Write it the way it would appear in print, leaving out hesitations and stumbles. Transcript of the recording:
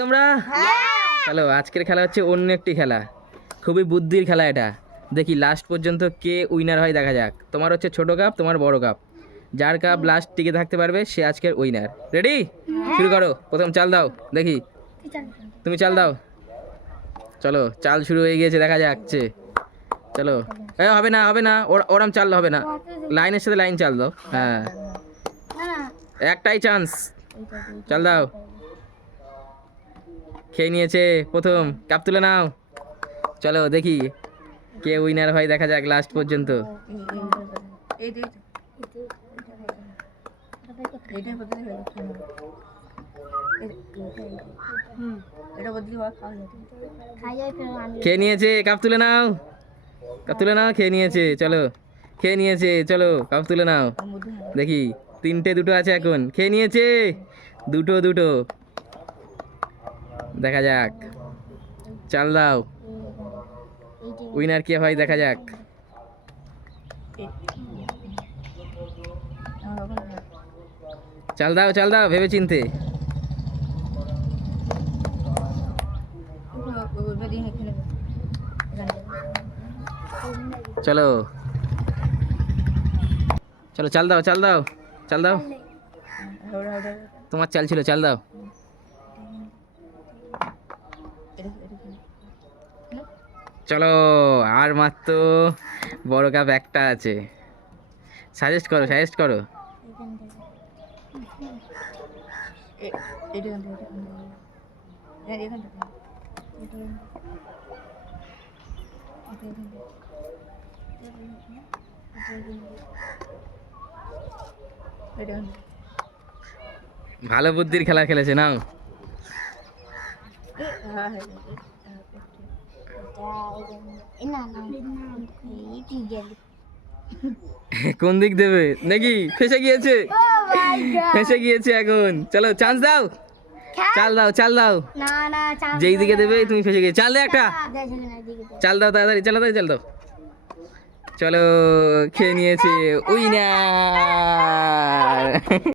তোমরা চলো আজকের খেলা হচ্ছে অন্য একটি খেলা, খুবই বুদ্ধির খেলা এটা। দেখি লাস্ট পর্যন্ত কে উইনার হয় দেখা যাক। তোমার হচ্ছে ছোট কাপ, তোমার বড় কাপ, যার কাপ লাস্ট টিকে থাকতে পারবে সে আজকের উইনার। রেডি? শুরু করো, প্রথম চাল দাও দেখি। তুমি চাল দাও। চলো চাল শুরু হয়ে গিয়েছে, দেখা যাচ্ছে। চলো হবে না হবে না, ওরম চাল হবে না, লাইনের সাথে লাইন চাল দাও। হ্যাঁ একটাই চান্স, চাল দাও। খেয়ে নিয়েছে প্রথম, কাপ তুলে নাও। চলো দেখি কে উইনার হয় দেখা যাক লাস্ট পর্যন্ত। খেয়ে নিয়েছে, কাপ তুলে নাও, কাপ তুলে নাও। খেয়ে নিয়েছে, চলো খেয়ে নিয়েছে, চলো কাপ তুলে নাও। দেখি তিনটে দুটো আছে এখন, খেয়ে নিয়েছে দুটো দুটো, দেখা যাক। চাল দাও, উইনার কে হয় দেখা যাক। চাল দাও চাল দাও ভেবে চিনতে। চলো চলো চাল দাও চাল দাও চাল দাও, তোমার চাল ছিল, চাল দাও। চলো আর মাত্র বড় কাপ একটা আছে, সাজেস্ট করো সাজেস্ট করো। ভালো বুদ্ধির খেলা খেলেছে, নাও। কোন দিক দেবে নাকি? ফেসে গিয়েছে, ফেসে গিয়েছে এখন। চলো চান্স দাও, চাল দাও চাল দাও, যেই দিকে দেবে তুমি ফেসে গিয়ে। চাল দাও একটা, চাল দাও তাড়াতাড়ি, চাল দাও চাল দাও। চলো খেয়ে নিয়েছে উইনার।